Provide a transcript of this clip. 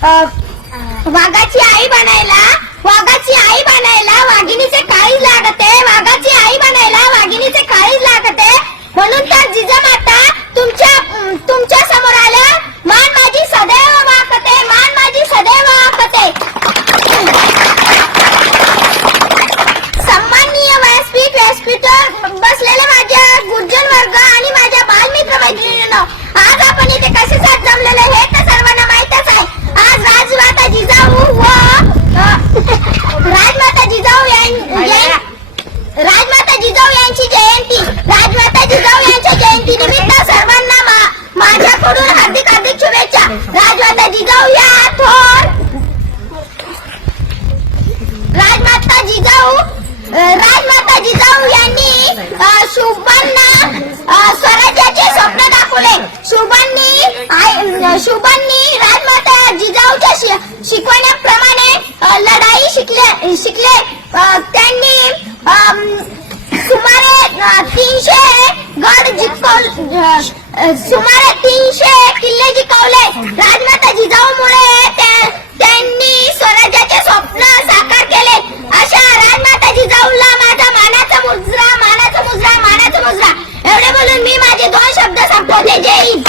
वाघाची आई बनायला वाघाची आई बनायला वाघिणीचे काळीज लागते वाघाची आई बनायला वाघिणीचे काळीज लागते. म्हणून तर जिजामाता तुमच्या तुमच्यासमोर आलं मान माझी सदैव वाकते मान माझी सदैव वाकते सन्माननीय व्यासपीठ व्यासपीठावर बसलेले माझ्या गुर्जन वर्ग आणि माझ्या बालमित्र मैत्रिणींनो आज आपण इथे कसे साथ जमलेले हे राजमाताजी राजमाता यांनी शुभांना स्वराज्याचे स्वप्न दाखवले. शुभांनी शुभांनी राजमाता जिजाऊच्या शिकवण्याप्रमाणे लढाई शिकले. शिकले त्यांनी सुमारे तीनशे गड जिंकव सुमारे तीनशे किल्ले जिंकवले. राजमाता जिजाऊमुळे Friday!